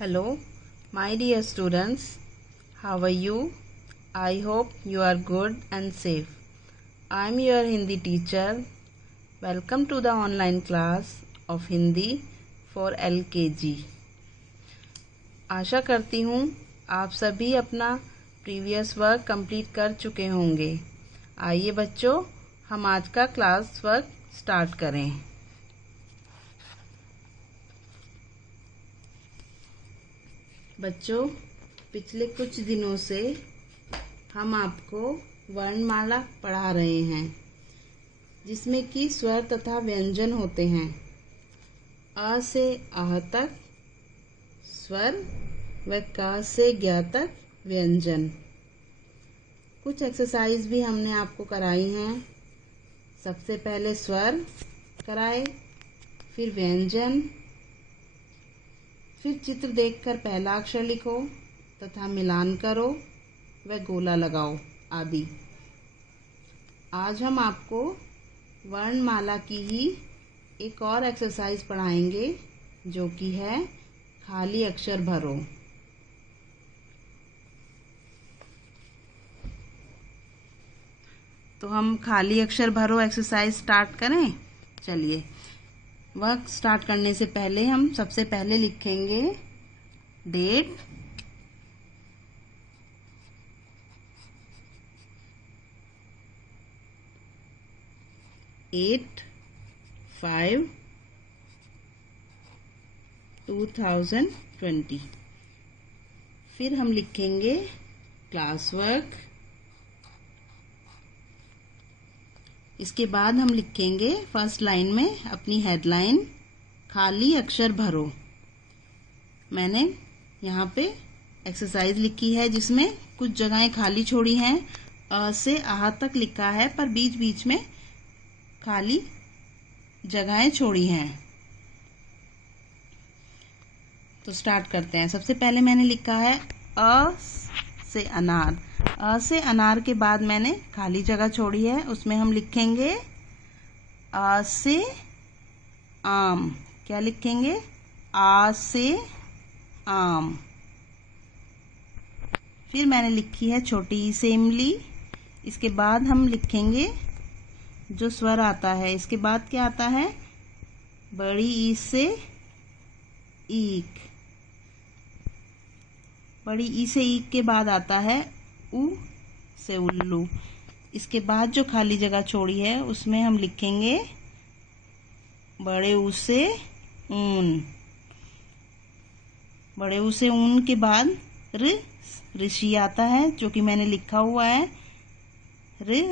Hello, my dear students. How are you? I hope you are good and safe. I am your Hindi teacher. Welcome to the online class of Hindi for LKG. आशा करती हूँ आप सभी अपना previous work complete कर चुके होंगे। आइए बच्चों, हम आज का क्लास वर्क स्टार्ट करें। बच्चों, पिछले कुछ दिनों से हम आपको वर्णमाला पढ़ा रहे हैं, जिसमें कि स्वर तथा व्यंजन होते हैं। अ से आह तक स्वर व क से ज्ञ तक व्यंजन। कुछ एक्सरसाइज भी हमने आपको कराई हैं। सबसे पहले स्वर कराए, फिर व्यंजन, फिर चित्र देखकर पहला अक्षर लिखो तथा मिलान करो व गोला लगाओ आदि। आज हम आपको वर्णमाला की ही एक और एक्सरसाइज पढ़ाएंगे, जो कि है खाली अक्षर भरो। तो हम खाली अक्षर भरो एक्सरसाइज स्टार्ट करें। चलिए, वर्क स्टार्ट करने से पहले हम सबसे पहले लिखेंगे डेट, एट 5/2020। फिर हम लिखेंगे क्लास वर्क। इसके बाद हम लिखेंगे फर्स्ट लाइन में अपनी हेडलाइन, खाली अक्षर भरो। मैंने यहाँ पे एक्सरसाइज लिखी है जिसमें कुछ जगहें खाली छोड़ी हैं। अ से आह तक लिखा है, पर बीच बीच में खाली जगहें छोड़ी हैं। तो स्टार्ट करते हैं। सबसे पहले मैंने लिखा है अ से अनार। अ से अनार के बाद मैंने खाली जगह छोड़ी है, उसमें हम लिखेंगे आ से आम। क्या लिखेंगे? आ से आम। फिर मैंने लिखी है छोटी ई से इमली। इसके बाद हम लिखेंगे जो स्वर आता है। इसके बाद क्या आता है? बड़ी ई से ईक। बड़ी ई से ईक के बाद आता है उ से उल्लू। इसके बाद जो खाली जगह छोड़ी है उसमें हम लिखेंगे बड़े ऊ से ऊन। बड़े ऊ से ऊन के बाद ऋषि आता है, जो कि मैंने लिखा हुआ है।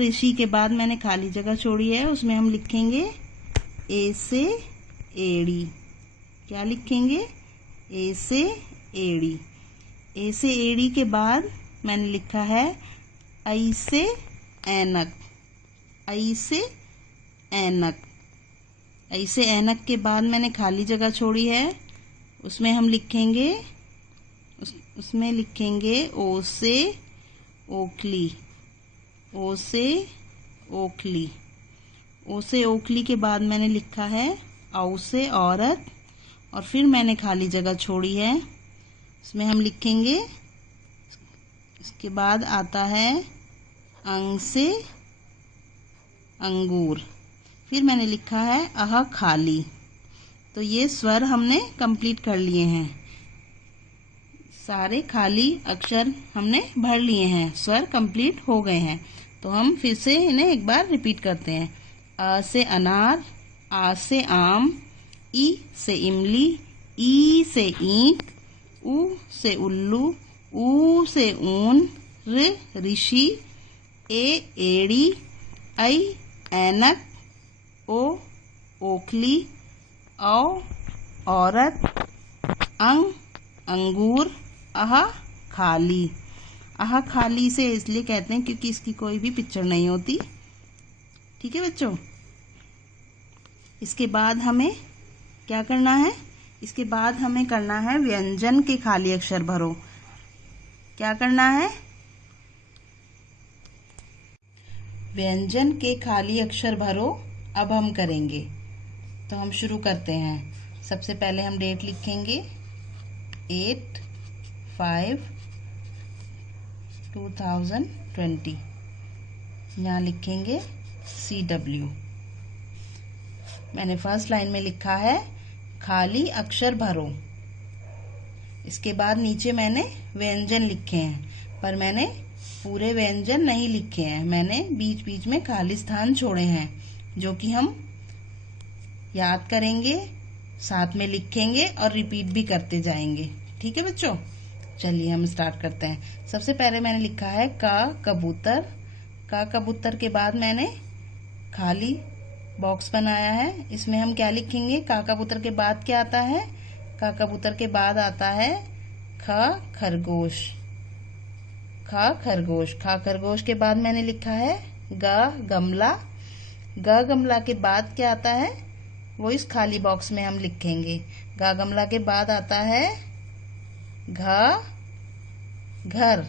ऋषि के बाद मैंने खाली जगह छोड़ी है, उसमें हम लिखेंगे ए से एड़ी। क्या लिखेंगे? ए से एड़ी। ए से एड़ी के बाद मैंने लिखा है ऐ से ऐनक। ऐ से ऐनक। ऐ से ऐनक के बाद मैंने खाली जगह छोड़ी है, उसमें हम लिखेंगे उसमें लिखेंगे ओ से ओखली। ओ से ओखली। ओ से ओखली के बाद मैंने लिखा है औ से औरत, और फिर मैंने खाली जगह छोड़ी है, उसमें हम लिखेंगे, इसके बाद आता है अंग से अंगूर। फिर मैंने लिखा है अह खाली। तो ये स्वर हमने कंप्लीट कर लिए हैं। सारे खाली अक्षर हमने भर लिए हैं, स्वर कंप्लीट हो गए हैं। तो हम फिर से इन्हें एक बार रिपीट करते हैं। अ से अनार, आ से आम, ई से इमली, ई से ईंट, उ से उल्लू, ऊ से ऊन, ऋषि, ए एड़ी, ऐ ऐनक, ओ ओखली, औ औरत, अंग अंगूर, अह खाली। अह खाली से इसलिए कहते हैं क्योंकि इसकी कोई भी पिक्चर नहीं होती। ठीक है बच्चों? इसके बाद हमें क्या करना है? इसके बाद हमें करना है व्यंजन के खाली अक्षर भरो। क्या करना है? व्यंजन के खाली अक्षर भरो अब हम करेंगे। तो हम शुरू करते हैं। सबसे पहले हम डेट लिखेंगे 8/5/2020। यहाँ लिखेंगे CW। मैंने फर्स्ट लाइन में लिखा है खाली अक्षर भरो। इसके बाद नीचे मैंने व्यंजन लिखे हैं, पर मैंने पूरे व्यंजन नहीं लिखे हैं, मैंने बीच बीच में खाली स्थान छोड़े हैं, जो कि हम याद करेंगे, साथ में लिखेंगे और रिपीट भी करते जाएंगे। ठीक है बच्चों, चलिए हम स्टार्ट करते हैं। सबसे पहले मैंने लिखा है का कबूतर। का कबूतर के बाद मैंने खाली बॉक्स बनाया है। इसमें हम क्या लिखेंगे? का कबूतर के बाद क्या आता है? का कबूतर के बाद आता है ख खरगोश। ख खरगोश। ख खरगोश के बाद मैंने लिखा है ग गमला। ग गमला के बाद क्या आता है वो इस खाली बॉक्स में हम लिखेंगे। ग गमला के बाद आता है घ घर।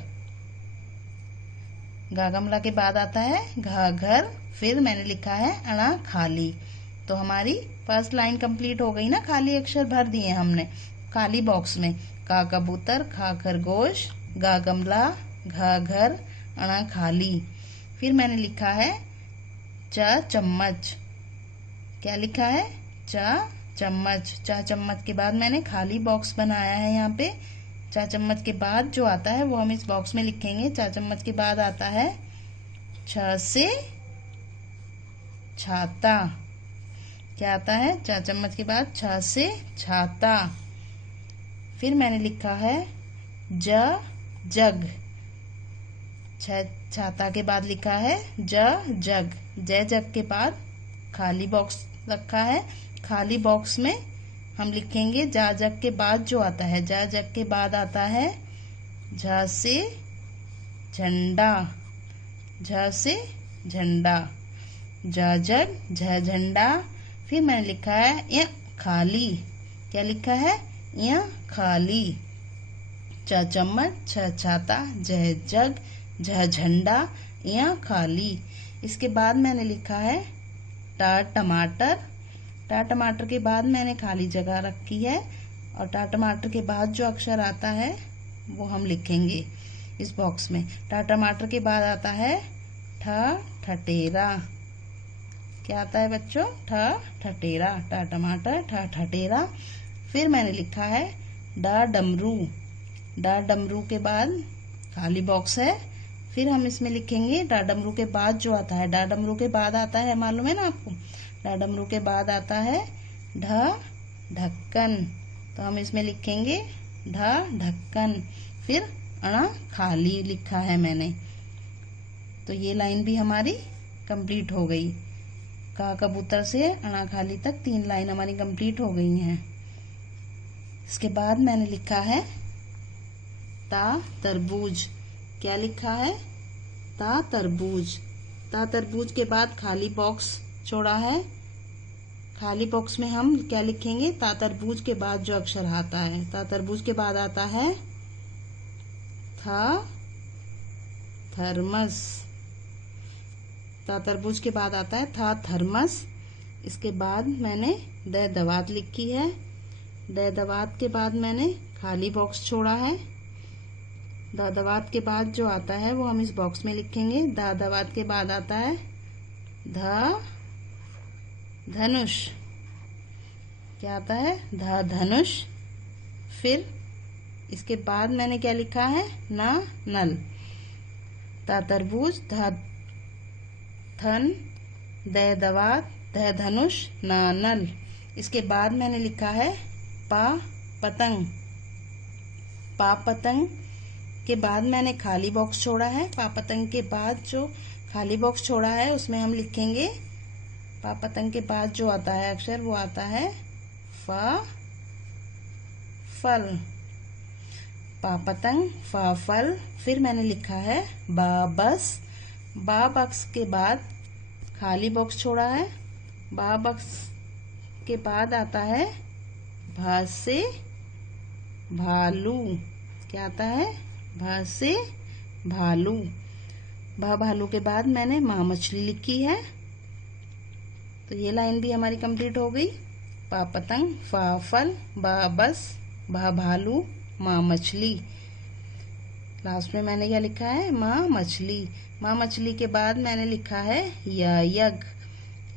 ग गमला के बाद आता है घ घर। फिर मैंने लिखा है अणा खाली। तो हमारी फर्स्ट लाइन कंप्लीट हो गई ना, खाली अक्षर भर दिए हमने खाली बॉक्स में। का कबूतर, खा खरगोश, गा गमला, घा घर, अणा खाली। फिर मैंने लिखा है च चम्मच। क्या लिखा है? च चम्मच। च चम्मच के बाद मैंने खाली बॉक्स बनाया है यहाँ पे। च चम्मच के बाद जो आता है वो हम इस बॉक्स में लिखेंगे। च चम्मच के बाद आता है छ से छाता। क्या आता है? च चम्मच के बाद छ से छाता। फिर मैंने लिखा है ज जग। छाता के बाद लिखा है ज जग। ज जग के बाद खाली बॉक्स रखा है। खाली बॉक्स में हम लिखेंगे जा जग के बाद जो आता है। जा जग के बाद आता है झ से झंडा। झ से झंडा। जा जग झ झंडा। फिर मैंने लिखा है य खाली। क्या लिखा है? य खाली। च चम्मच, छ छाता, झ जग, झ झंडा, य खाली। इसके बाद मैंने लिखा है टा टमाटर। टा टमाटर के बाद मैंने खाली जगह रखी है और टा टमाटर के बाद जो अक्षर आता है वो हम लिखेंगे इस बॉक्स में। टा टमाटर के बाद आता है ठ ठटेरा। क्या आता है बच्चों? ठ ठटेरा। टा टमाटर, ठ ठटेरा। फिर मैंने लिखा है डा डमरू। डा डमरू के बाद खाली बॉक्स है। फिर हम इसमें लिखेंगे डा डमरू के बाद जो आता है। डा डमरू के बाद आता है, मालूम है ना आपको? डा डमरू के बाद आता है ढ ढक्कन। तो हम इसमें लिखेंगे ढ ढक्कन। फिर अणा खाली लिखा है मैंने। तो ये लाइन भी हमारी कंप्लीट हो गई। का कबूतर से अणा खाली तक 3 लाइन हमारी कंप्लीट हो गई हैं। इसके बाद मैंने लिखा है ता तरबूज। क्या लिखा है? ता तरबूज। ता तरबूज के बाद खाली बॉक्स छोड़ा है। खाली बॉक्स में हम क्या लिखेंगे? ता तरबूज के बाद जो अक्षर आता है। ता तरबूज के बाद आता है था थर्मस। ता तरबूज के बाद आता है था थर्मस। इसके बाद मैंने द दवात लिखी है। द दवात के बाद मैंने खाली बॉक्स छोड़ा है। द दवात के बाद जो आता है वो हम इस बॉक्स में लिखेंगे। द दवात के बाद आता है ध धनुष। क्या आता है? ध धनुष। फिर इसके बाद मैंने क्या लिखा है? न नल। ता तरबूज, ध थन, द दवात, ध धनुष, न नल। इसके बाद मैंने लिखा है पा पतंग। पा पतंग के बाद मैंने खाली बॉक्स छोड़ा है। पा पतंग के बाद जो खाली बॉक्स छोड़ा है उसमें हम लिखेंगे पा पतंग के बाद जो आता है अक्षर वो आता है फ फल। पा पतंग, फ फल। फिर मैंने लिखा है बा बस। बा बक्स के बाद खाली बॉक्स छोड़ा है। बा बक्स के बाद आता है भा से भालू। क्या आता है? भा से भालू। भा भालू के बाद मैंने माँ मछली लिखी है। तो ये लाइन भी हमारी कंप्लीट हो गई। पा पतंग, फा फल, बा बस, भा भालू, माँ मछली। लास्ट में मैंने क्या लिखा है, माँ मछली। माँ मछली के बाद मैंने लिखा है यज्ञ।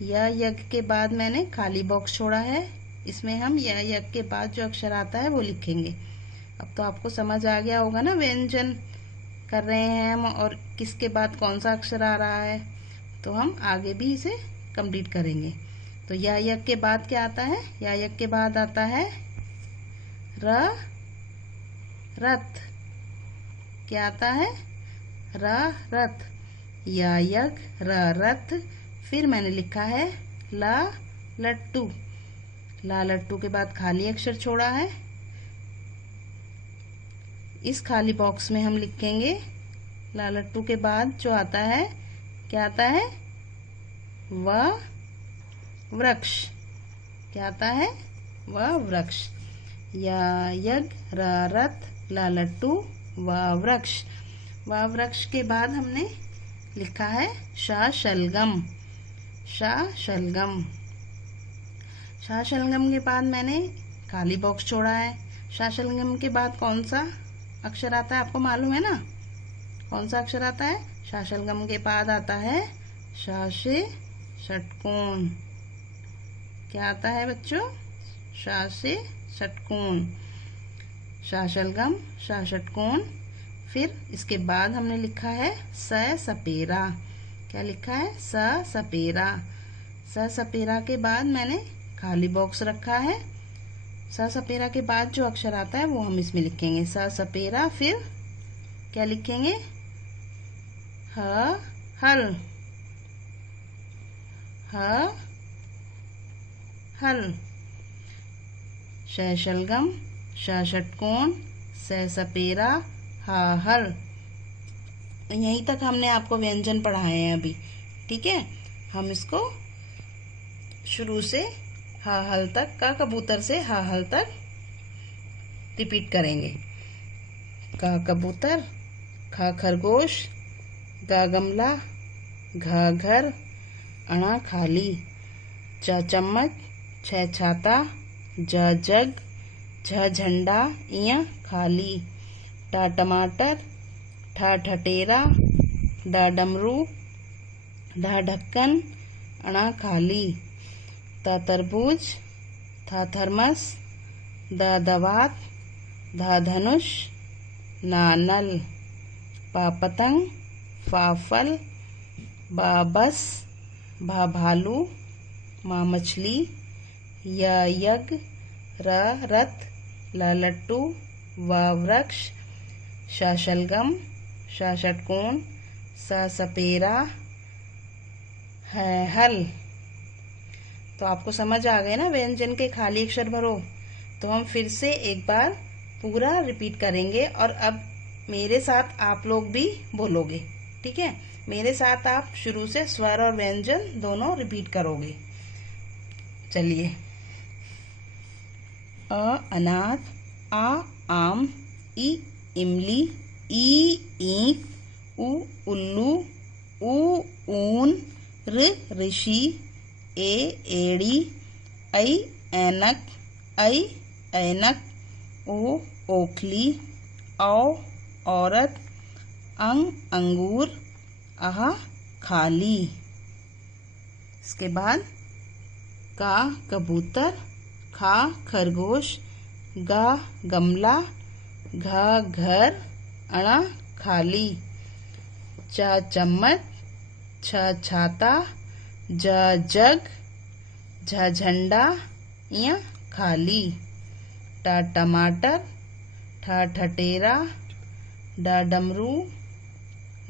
यज्ञ के बाद मैंने खाली बॉक्स छोड़ा है, इसमें हम यज्ञ के बाद जो अक्षर आता है वो लिखेंगे। अब तो आपको समझ आ गया होगा ना व्यंजन कर रहे हैं हम और किसके बाद कौन सा अक्षर आ रहा है, तो हम आगे भी इसे कंप्लीट करेंगे। तो यज्ञ के बाद क्या आता है, यज्ञ के बाद आता है रथ। क्या आता है, रथ। यज्ञ रथ। फिर मैंने लिखा है लट्टू। लट्टू के बाद खाली अक्षर छोड़ा है, इस खाली बॉक्स में हम लिखेंगे लट्टू के बाद जो आता है, क्या आता है, वृक्ष। क्या आता है, वृक्ष। यज्ञ रथ लट्टू वृक्ष। वृक्ष के बाद हमने लिखा है शलगम। शलगम के बाद मैंने खाली बॉक्स छोड़ा है। शलगम के बाद कौन सा अक्षर आता है, आपको मालूम है ना, कौन सा अक्षर आता है? शलगम के बाद आता है से षटकोण। क्या आता है बच्चों, से षटकोण। शलगम षटकोण। फिर इसके बाद हमने लिखा है सपेरा। क्या लिखा है, सपेरा। सपेरा के बाद मैंने खाली बॉक्स रखा है, सपेरा के बाद जो अक्षर आता है वो हम इसमें लिखेंगे सपेरा। फिर क्या लिखेंगे, हल। शलगम षटकोण सपेरा हल। यहीं तक हमने आपको व्यंजन पढ़ाए हैं अभी, ठीक है। हम इसको शुरू से हल तक, का कबूतर से हल तक रिपीट करेंगे। का कबूतर, ख खरगोश, ग गमला, घ घर, अणा खाली, च चम्मच, छ छाता, ज जग, झ झंडा, इया खाली, ट टमाटर, ठ ठटेरा, ड डमरू, ढ ढक्कन, अणा खाली, त तरबूज, थ थर्मस, द दवात, ध धनुष, न नल, प पतंग, फ फल, ब बस, भ भालू, म मछली, यज्ञ, रथ, लट्टू, वृक्ष, शलगम, षटकोण, सपेरा, हल। तो आपको समझ आ गए ना व्यंजन के खाली अक्षर भरो। तो हम फिर से एक बार पूरा रिपीट करेंगे और अब मेरे साथ आप लोग भी बोलोगे, ठीक है। मेरे साथ आप शुरू से स्वर और व्यंजन दोनों रिपीट करोगे। चलिए, अनार, आम, इमली, ईंट, उल्लू, ऊन, ऋषि, एड़ी, ऐनक, ऐनक, ओखली, औरत, अंगूर, खाली। इसके बाद का कबूतर, खा खरगोश, गा गमला, घा घर, अणा खाली, च चम्मच, छ छाता, ज जग, झ झंडा, या खाली, ट टमाटर, ठ ठटेरा, ड डमरू,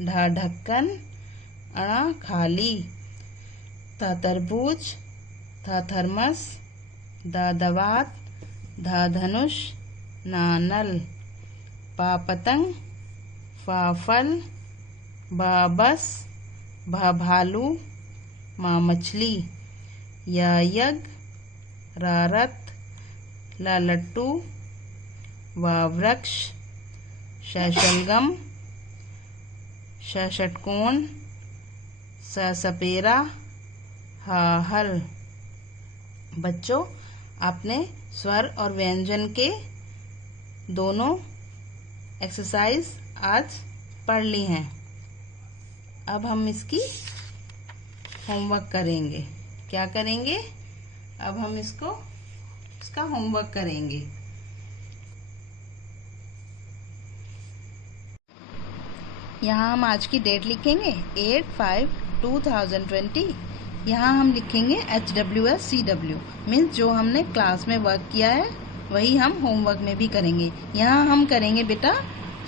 ढ ढक्कन, अणा खाली, त तरबूज, थ थर्मस, द दवात, ध धनुष, न नल, प पतंग, फ फल, ब बस, भ भालू, म मछली, यज्ञ, रथ, लट्टू, वृक्ष, शलगम, षटकोण, सपेरा, हल। बच्चों, आपने स्वर और व्यंजन के दोनों एक्सरसाइज आज पढ़ ली हैं। अब हम इसकी होमवर्क करेंगे। क्या करेंगे? अब हम इसका होमवर्क करेंगे। यहाँ हम आज की डेट लिखेंगे 8/5/2020। यहाँ हम लिखेंगे HWSCW, मीन्स जो हमने क्लास में वर्क किया है वही हम होमवर्क में भी करेंगे। यहाँ हम करेंगे बेटा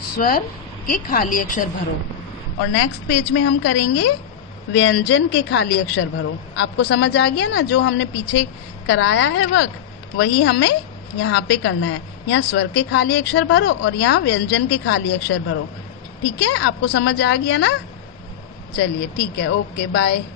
स्वर के खाली अक्षर भरो, और नेक्स्ट पेज में हम करेंगे व्यंजन के खाली अक्षर भरो। आपको समझ आ गया ना? जो हमने पीछे कराया है वर्क वही हमें यहाँ पे करना है। यहाँ स्वर के खाली अक्षर भरो और यहाँ व्यंजन के खाली अक्षर भरो। ठीक है, आपको समझ आ गया ना? चलिए ठीक है, ओके बाय।